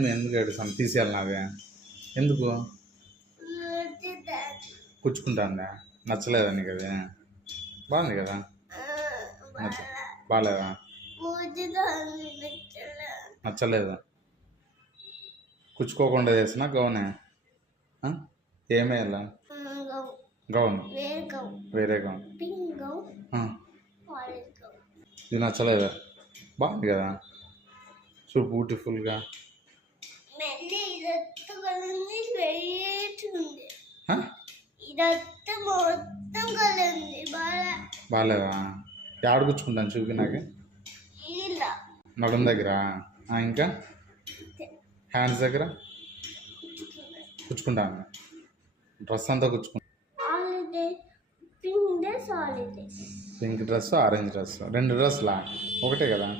ఎందుకు ఏడుస్తాను? తీసేయాలి నావే ఎందుకు కుచ్చుకుంటాందా? నచ్చలేదా నీకు? అది బాగుంది కదా? బాగాలేదా? నచ్చలేదా? కుచ్చుకోకుండా చేసిన గౌనే ఏమేయాల? గౌన్ వేరే గౌన్ ఇది నచ్చలేదా? బాగుంది కదా? చూడు బ్యూటిఫుల్గా. బాగాలేదా? ఆడ కూర్చుకుంటాను చూపి నాకు. నడుం దగ్గర ఇంకా హ్యాండ్స్ దగ్గర కూర్చుకుంటాను. డ్రెస్ అంతా కూర్చుకుంటా. పింక్ డ్రెస్, ఆరెంజ్ డ్రెస్, రెండు డ్రెస్లా ఒకటే కదా?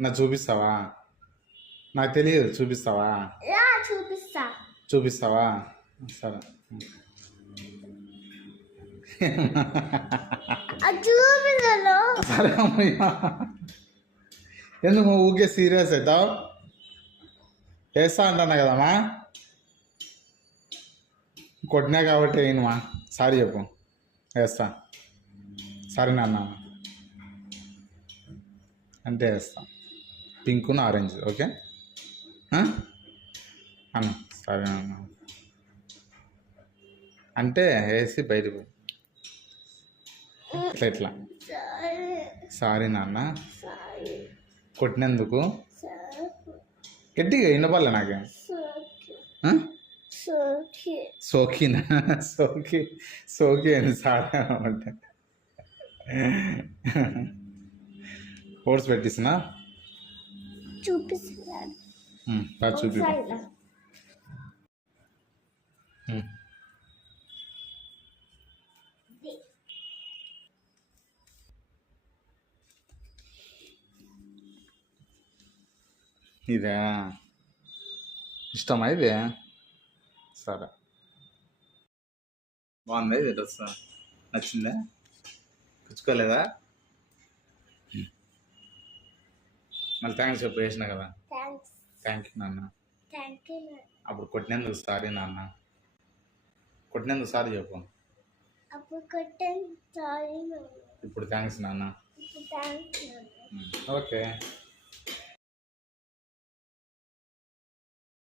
నాకు చూపిస్తావా? నాకు తెలియదు. చూపిస్తావా? చూపిస్తావా? సరే. సరే అమ్మయ్యా. ఎందుకు ఊకే సీరియస్ అవుతావు? వేస్తా అంటున్నా కదమ్మా. కొట్టినా కాబట్టి వేయనుమా. సారీ చెప్పు. వేస్తా. సరే నాన్న అంటే వేస్తా. పింక్ ఆరెంజ్ ఓకే అన్న. సరే అన్న అంటే వేసి బయటకు ఇట్లా ఇట్లా. సారీ నాన్న కొట్టినందుకు. గట్టిగా వినపడలే నాకే. సోకినా? సోకి అని సారీ అంటే ఓట్స్ పెట్టిస్తున్నా. చూపిస్తున్నాడు. చూపి. ఇదే ఇష్టమా? ఇది సరే. బాగుంది ఇది డ్రెస్. నచ్చిందా? పుచ్చుకోలేదా? మళ్ళీ థ్యాంక్స్ చెప్పు. వేసినా కదా? థ్యాంక్ యూ నాన్న. అప్పుడు కొట్టినందుకు సారీ నాన్న. కొట్టినందుకు సారీ చెప్పు. ఇప్పుడు థ్యాంక్స్ నాన్న. ఓకే.